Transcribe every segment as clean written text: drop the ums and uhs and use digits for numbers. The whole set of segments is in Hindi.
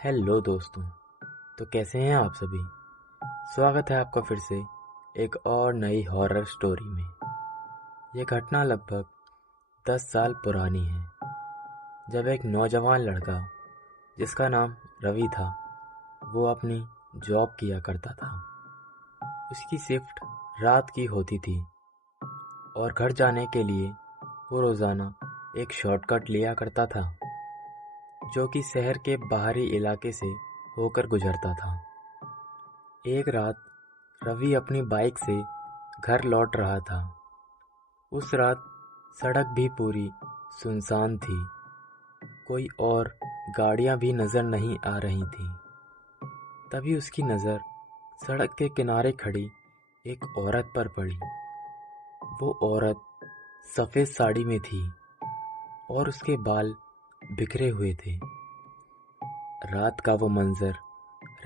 हेलो दोस्तों। तो कैसे हैं आप सभी। स्वागत है आपका फिर से एक और नई हॉरर स्टोरी में। यह घटना लगभग 10 साल पुरानी है, जब एक नौजवान लड़का जिसका नाम रवि था वो अपनी जॉब किया करता था। उसकी शिफ्ट रात की होती थी और घर जाने के लिए वो रोज़ाना एक शॉर्टकट लिया करता था जो कि शहर के बाहरी इलाके से होकर गुजरता था। एक रात रवि अपनी बाइक से घर लौट रहा था। उस रात सड़क भी पूरी सुनसान थी, कोई और गाड़ियां भी नजर नहीं आ रही थीं। तभी उसकी नज़र सड़क के किनारे खड़ी एक औरत पर पड़ी। वो औरत सफ़ेद साड़ी में थी और उसके बाल बिखरे हुए थे। रात का वो मंजर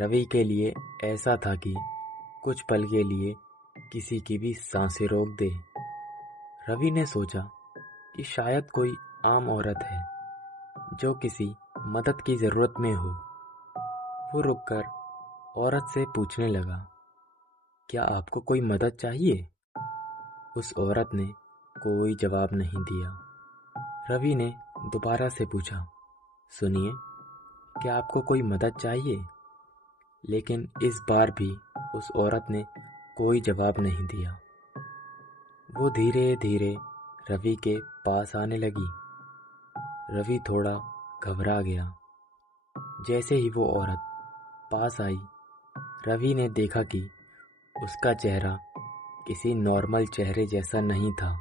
रवि के लिए ऐसा था कि कुछ पल के लिए किसी की भी सांसें रोक दे। रवि ने सोचा कि शायद कोई आम औरत है जो किसी मदद की ज़रूरत में हो। वो रुककर औरत से पूछने लगा, क्या आपको कोई मदद चाहिए? उस औरत ने कोई जवाब नहीं दिया। रवि ने दोबारा से पूछा, सुनिए, क्या आपको कोई मदद चाहिए? लेकिन इस बार भी उस औरत ने कोई जवाब नहीं दिया। वो धीरे धीरे रवि के पास आने लगी। रवि थोड़ा घबरा गया। जैसे ही वो औरत पास आई, रवि ने देखा कि उसका चेहरा किसी नॉर्मल चेहरे जैसा नहीं था।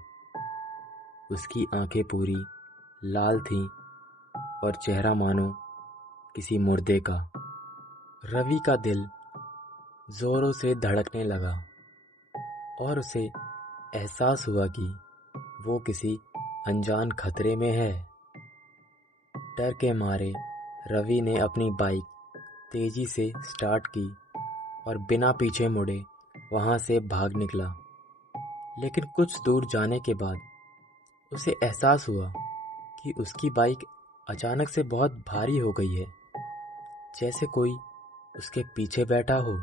उसकी आंखें पूरी लाल थीं और चेहरा मानो किसी मुर्दे का। रवि का दिल जोरों से धड़कने लगा और उसे एहसास हुआ कि वो किसी अनजान खतरे में है। डर के मारे रवि ने अपनी बाइक तेजी से स्टार्ट की और बिना पीछे मुड़े वहां से भाग निकला। लेकिन कुछ दूर जाने के बाद उसे एहसास हुआ कि उसकी बाइक अचानक से बहुत भारी हो गई है, जैसे कोई उसके पीछे बैठा हो।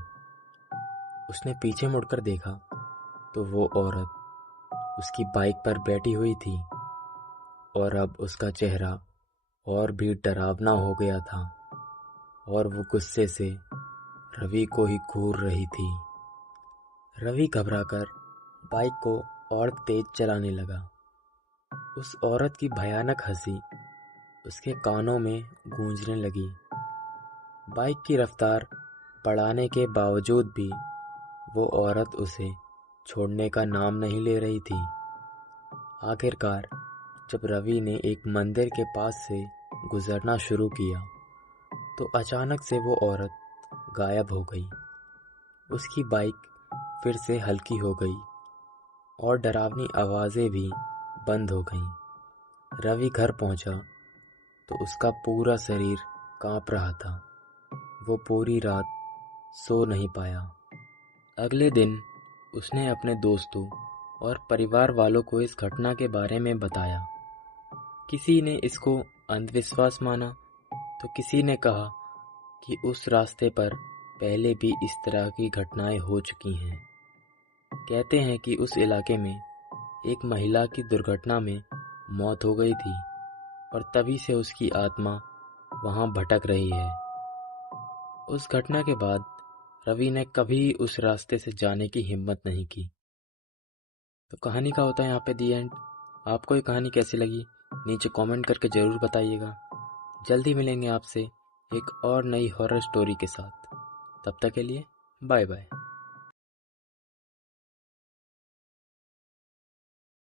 उसने पीछे मुड़कर देखा तो वो औरत उसकी बाइक पर बैठी हुई थी और अब उसका चेहरा और भी डरावना हो गया था और वो गुस्से से रवि को ही घूर रही थी। रवि घबराकर बाइक को और तेज चलाने लगा। उस औरत की भयानक हंसी उसके कानों में गूंजने लगी। बाइक की रफ्तार बढ़ाने के बावजूद भी वो औरत उसे छोड़ने का नाम नहीं ले रही थी। आखिरकार जब रवि ने एक मंदिर के पास से गुजरना शुरू किया तो अचानक से वो औरत गायब हो गई। उसकी बाइक फिर से हल्की हो गई और डरावनी आवाज़ें भी बंद हो गईं। रवि घर पहुंचा तो उसका पूरा शरीर कांप रहा था। वो पूरी रात सो नहीं पाया। अगले दिन उसने अपने दोस्तों और परिवार वालों को इस घटना के बारे में बताया। किसी ने इसको अंधविश्वास माना तो किसी ने कहा कि उस रास्ते पर पहले भी इस तरह की घटनाएं हो चुकी हैं। कहते हैं कि उस इलाके में एक महिला की दुर्घटना में मौत हो गई थी और तभी से उसकी आत्मा वहां भटक रही है। उस घटना के बाद रवि ने कभी उस रास्ते से जाने की हिम्मत नहीं की। तो कहानी का होता है यहाँ पे दी एंड। आपको ये कहानी कैसी लगी नीचे कमेंट करके ज़रूर बताइएगा। जल्दी मिलेंगे आपसे एक और नई हॉरर स्टोरी के साथ। तब तक के लिए बाय बाय।